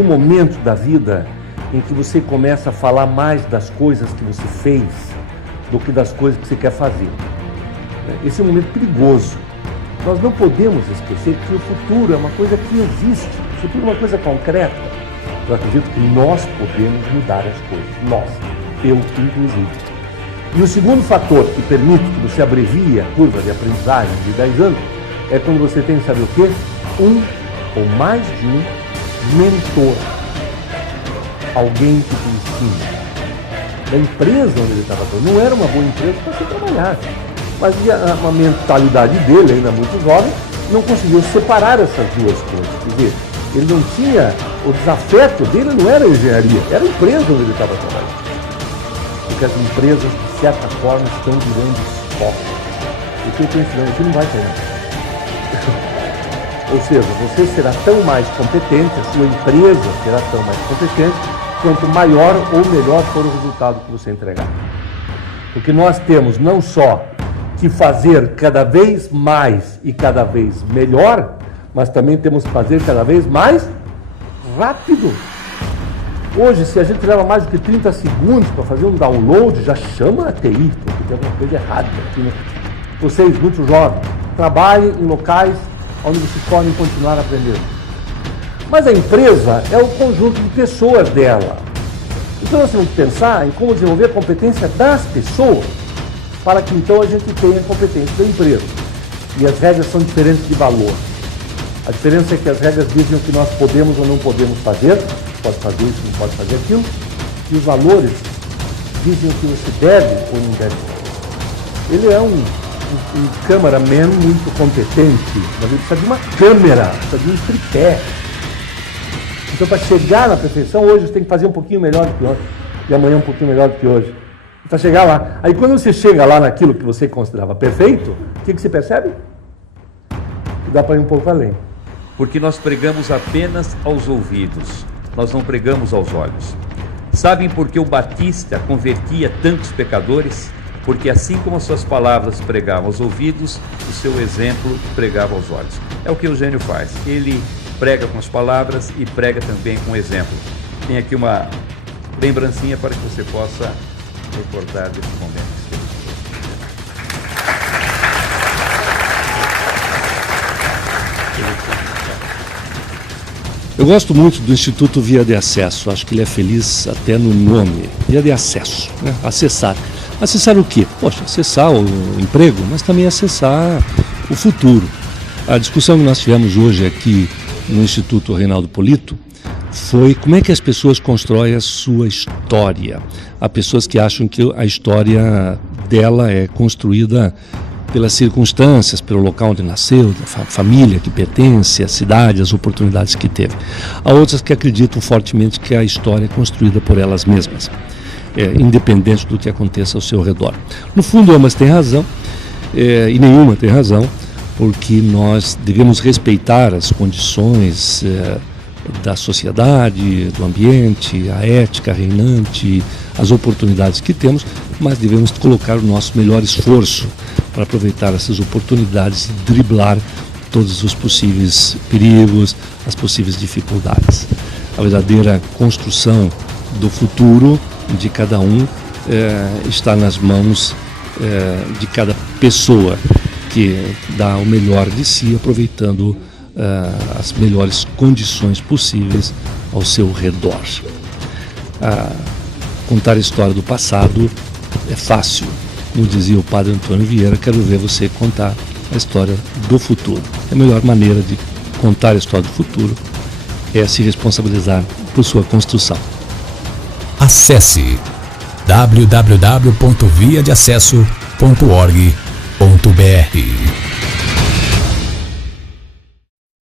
tem um momento da vida em que você começa a falar mais das coisas que você fez do que das coisas que você quer fazer. Esse é um momento perigoso. Nós não podemos esquecer que o futuro é uma coisa que existe. O futuro é uma coisa concreta. Eu acredito que nós podemos mudar as coisas. Nós. Eu, inclusive. E o segundo fator que permite que você abrevie a curva de aprendizagem de 10 anos é quando você tem, sabe o quê? Um ou mais de um mentor. Alguém que te ensina. Da empresa onde ele estava trabalhando, não era uma boa empresa para você trabalhar. Mas a mentalidade dele, ainda muito jovem, não conseguiu separar essas duas coisas. Quer dizer, ele não tinha, o desafeto dele não era a engenharia, era a empresa onde ele estava trabalhando. Porque as empresas, de certa forma, estão virando escola. O que eu estou ensinando aqui não vai sair. Ou seja, você será tão mais competente, a sua empresa será tão mais competente, quanto maior ou melhor for o resultado que você entregar. Porque nós temos não só que fazer cada vez mais e cada vez melhor, mas também temos que fazer cada vez mais rápido. Hoje, se a gente leva mais do que 30 segundos para fazer um download, já chama a TI, porque tem alguma coisa errada aqui, né? Vocês, muito jovens, trabalhem em locais onde vocês podem continuar aprendendo. Mas a empresa é o conjunto de pessoas dela. Então nós temos que pensar em como desenvolver a competência das pessoas para que então a gente tenha a competência da empresa. E as regras são diferentes de valor. A diferença é que as regras dizem o que nós podemos ou não podemos fazer, pode fazer isso, não pode fazer aquilo, e os valores dizem o que você deve ou não deve fazer. Ele é um cameraman muito competente, mas ele precisa de uma câmera, precisa de um tripé. Então, para chegar na perfeição, hoje você tem que fazer um pouquinho melhor do que ontem, e amanhã um pouquinho melhor do que hoje. Para chegar lá. Aí, quando você chega lá naquilo que você considerava perfeito, o que você percebe? Que dá para ir um pouco além. Porque nós pregamos apenas aos ouvidos, nós não pregamos aos olhos. Sabem por que o Batista convertia tantos pecadores? Porque assim como as suas palavras pregavam aos ouvidos, o seu exemplo pregava aos olhos. É o que o Eugênio faz. Ele prega com as palavras e prega também com o exemplo. Tem aqui uma lembrancinha para que você possa recordar desse momento. Eu gosto muito do Instituto Via de Acesso. Acho que ele é feliz até no nome. Via de Acesso, né? Acessar. Acessar o quê? Poxa, acessar o emprego, mas também acessar o futuro. A discussão que nós tivemos hoje aqui no Instituto Reinaldo Polito foi como é que as pessoas constroem a sua história. Há pessoas que acham que a história dela é construída pelas circunstâncias, pelo local onde nasceu, a família que pertence, a cidade, as oportunidades que teve. Há outras que acreditam fortemente que a história é construída por elas mesmas. Independente do que aconteça ao seu redor. No fundo, ambas têm razão, e nenhuma tem razão, porque nós devemos respeitar as condições da sociedade, do ambiente, a ética reinante, as oportunidades que temos, mas devemos colocar o nosso melhor esforço para aproveitar essas oportunidades e driblar todos os possíveis perigos, as possíveis dificuldades. A verdadeira construção do futuro de cada um está nas mãos de cada pessoa que dá o melhor de si, aproveitando as melhores condições possíveis ao seu redor. Contar a história do passado é fácil, como dizia o padre Antônio Vieira, quero ver você contar a história do futuro. A melhor maneira de contar a história do futuro é se responsabilizar por sua construção. Acesse www.viadeacesso.org.br